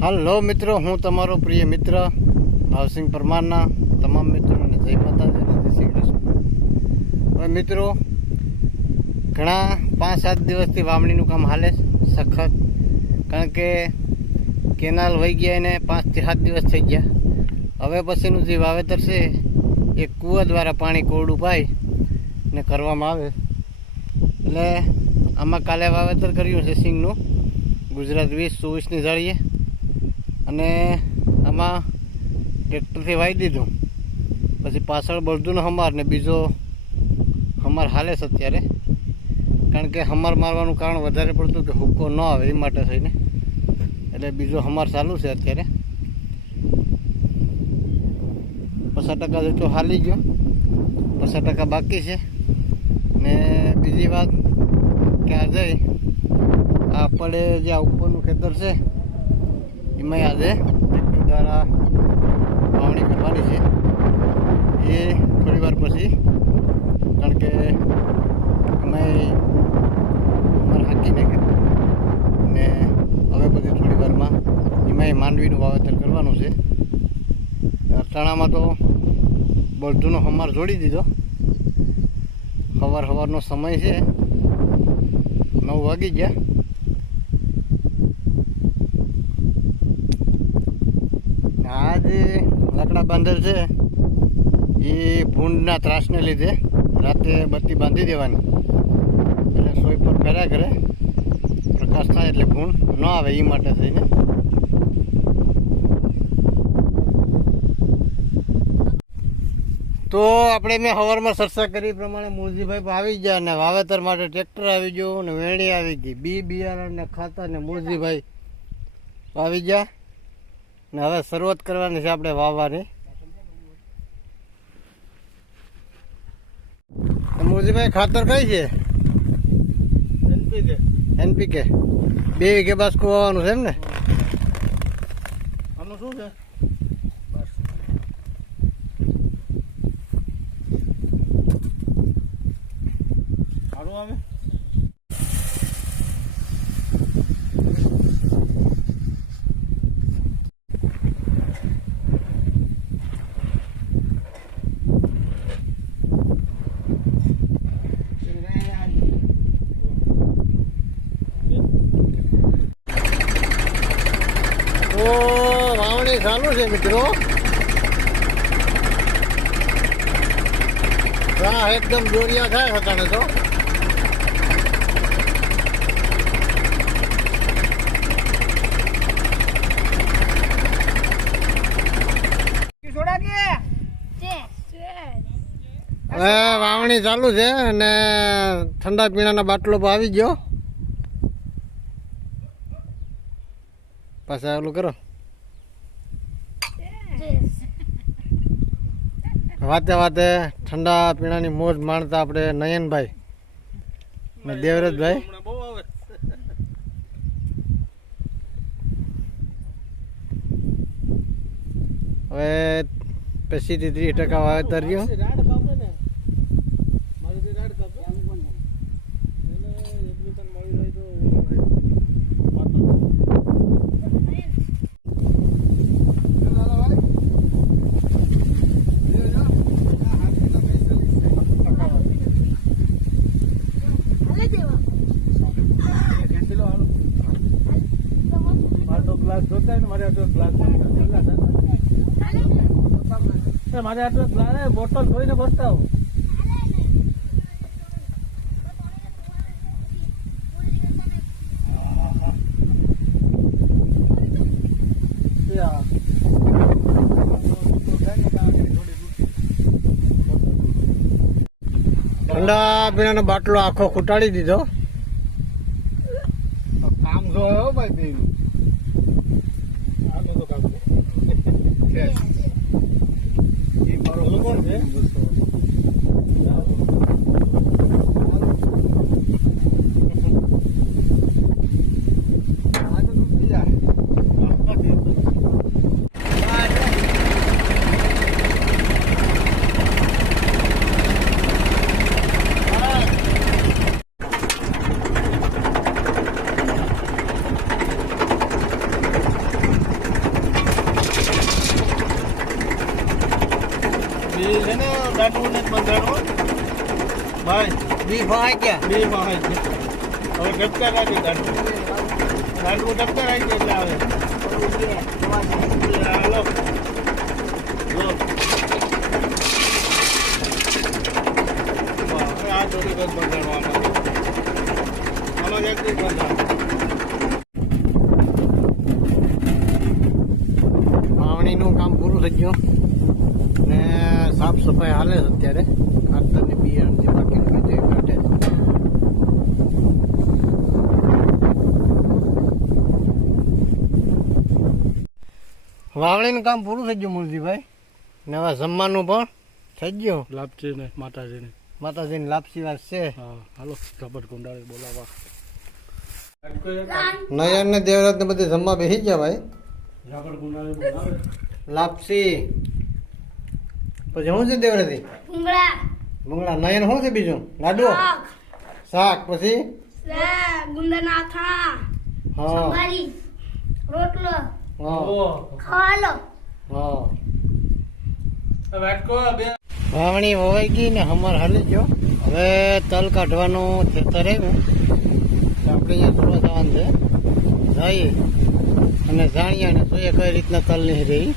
હાલો મિત્રો, હું તમારો પ્રિય મિત્ર ભાવસિંહ પરમારના, તમામ મિત્રોને જય માતાજી અને જય શ્રી હવે મિત્રો, ઘણા પાંચ સાત દિવસથી વાવણીનું કામ હાલે સખત. કારણ કે કેનાલ વહી ગયા એને પાંચથી સાત દિવસ થઈ ગયા. હવે પછીનું જે વાવેતર છે, એ કૂવા દ્વારા પાણી કોરડું પાઈ ને કરવામાં આવે. એટલે આમાં કાલે વાવેતર કર્યું છે સિંગનું. ગુજરાત વીસ ચોવીસની જાળીએ. અને આમાં ટ્રેક્ટરથી વાવી દીધું. પછી પાછળ બળદુનો હમાર ને બીજો હમાર હાલે છે અત્યારે. કારણ કે હમાર મારવાનું કારણ વધારે પડતું કે હુક્કો ન આવે એ માટે થઈને. એટલે બીજો હમાર ચાલુ છે અત્યારે. પચાસ ટકા જેટલો હાલી ગયો. પચાસ ટકા બાકી છે. ને બીજી વાત કે આજે આપણે જે આ ઉપરનું ખેતર છે એમાં આજે દ્વારા વાવણી કરવાની છે. એ થોડી વાર પછી, કારણ કે અમે અમારે હાકી નાખ્યું ને હવે પછી થોડી વારમાં એમાં માંડવીનું વાવેતર કરવાનું છે. અથાણામાં તો બળધુનો હમાર જોડી દીધો. સવાર સવારનો સમય છે. નવ વાગી ગયા. આ લાકડા બાંધર છે, એ ભૂંડના ત્રાસને લીધે રાતે બત્તી બાંધી દેવાની. એટલે સોય પર ફેર્યા કરે. પ્રકાશ થાય એટલે ભૂંડ ન આવે એ માટે થઈને. તો આપણે મેં હવારમાં ચર્ચા કરી પ્રમાણે મુરજીભાઈ આવી ગયા અને વાવેતર માટે ટ્રેક્ટર આવી ગયું ને વેણી આવી ગઈ. બી બિયારણ ને ખાતર ને મુરજીભાઈ આવી ગયા. ને હવે શરૂઆત કરવાની છે આપણે વાવવાની. મોરજીભાઈ ખાતર કઈ છે? એનપીકે. એનપીકે. બે વીઘે બાસકું વાવવાનું છે એમ ને? આનું શું છે? સારું આવે? તો વાવણી ચાલુ છે મિત્રો. હા એકદમ દોરિયા થાય હતા તો. હવે વાવણી ચાલુ છે અને ઠંડા પીણાના બાટલો પણ આવી ગયો. પાછા ઓલું કરો વાતે વાતે ઠંડા પીણાની મોજ માણતા આપણે નયનભાઈ. ને દેવરજભાઈ. હવે પછીથી ત્રીસ ટકા વાવેતર રહ્યું રાડ કાપે ને મારી રાડ કાપે એને એડમિશન મળી જાય તો ગ્લાસ જોતા ને મારે આટલો બોટલ ધોઈને બસતા આવું પીણાનો બાટલો આખો ખૂટાડી દીધો. કામ જોયો હો ભાઈ બેનું આને તો કામ. દાંડવું નથી બંધાણું ભાઈ બી ભાઈ ગયા બે છે. હવે ડબકા રાખી દાંડવું દાંડવું ડબકા રાખી એટલે આવે. હાલો. આ થોડી બસ બંધાણું આમાં વાવણીનું કામ પૂરું થઈ ગયું. ને સાફ સફાઈ હાલે છે અત્યારે. ખાતરની બિયારણ જે બાકી હોય તે કાઢે. વાવણીનું કામ પૂરું થઈ ગયું મુરજીભાઈ. ને હવે જમવાનું પણ થઈ ગયું. લાપસીને માતાજીને. માતાજીની લાપસી વાત છે. હાલો ઝપટ કુંડાળી બોલાવા નયન ને દેવરાજ ને બધે જમવા બેસી ગયા ભાઈ. લાપસી. પછી શું છે દેવરાજી? ભૂંગળા ભૂંગળા નયન શું છે બીજું? લાડુ? શાક. પછી? સે ગુંદરના હા. રોટલો. હા. વાવણી વવાઈ ગઈ ને હમર હાલી ગયો હવે તલ કાઢવાનું ખેતર તો આપણે અહીંયા થોડો જવાનું છે. જઈએ. અને જાણીએ અને જોઈએ કઈ રીતના તલ નહીં રહી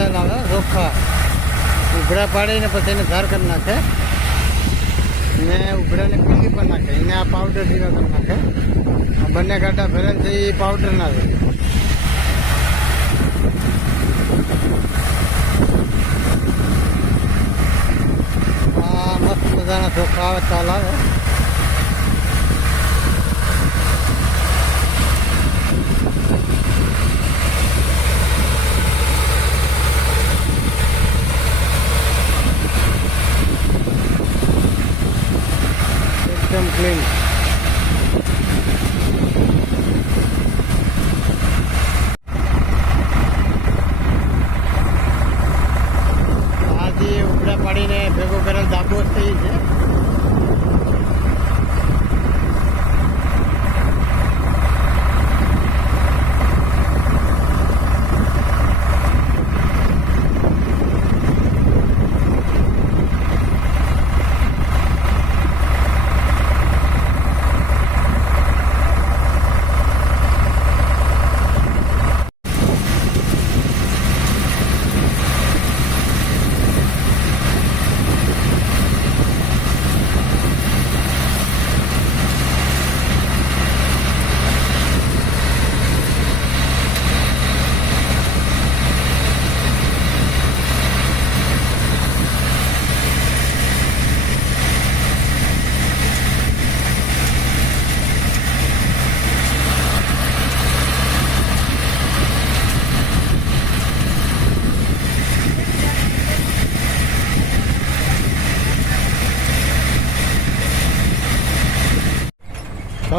નંબર તલ ઉભરા પાડીને પછી એને ધાર કરી નાખે. ને ઉભરાને પીલી પણ નાખે. એને આ પાવડર ઝીરો કરી નાખે. બંને કાંટા ભરેલ એ પાવડર ના છે મસ્ત મજાના ચોખા આવે, ચાલ આવે એકદમ ક્લીન આ જે ઉપડા પાડીને ભેગો કરેલ દાબો થઈ છે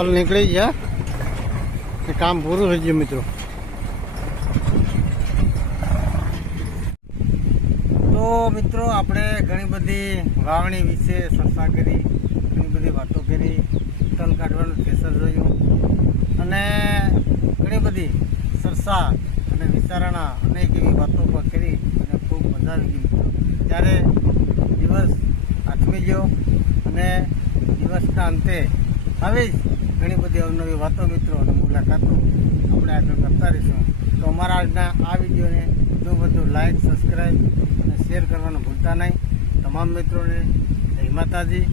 તલ નીકળી ગયા. કામ પૂરું થઈ ગયું મિત્રો. તો મિત્રો, આપણે ઘણી બધી વાવણી વિશે ચર્ચા કરી, ઘણી બધી વાતો કરી, તલ કાઢવાનું થેસર જોયું અને ઘણી બધી ચર્ચા અને વિચારણા અનેક એવી વાતો પણ કરી અને ખૂબ મજા આવી ગઈ ત્યારે દિવસ આથમી ગયો અને દિવસના અંતે આવી જ ઘણી બધી અવનવી વાતો મિત્રો અને મુલાકાતો આપણે આગળ કરતા રહીશું. તો અમારા આજના આ વિડીયોને જો બધું લાઇક સબસ્ક્રાઈબ અને શેર કરવાનું ભૂલતા નહીં. તમામ મિત્રોને જય માતાજી.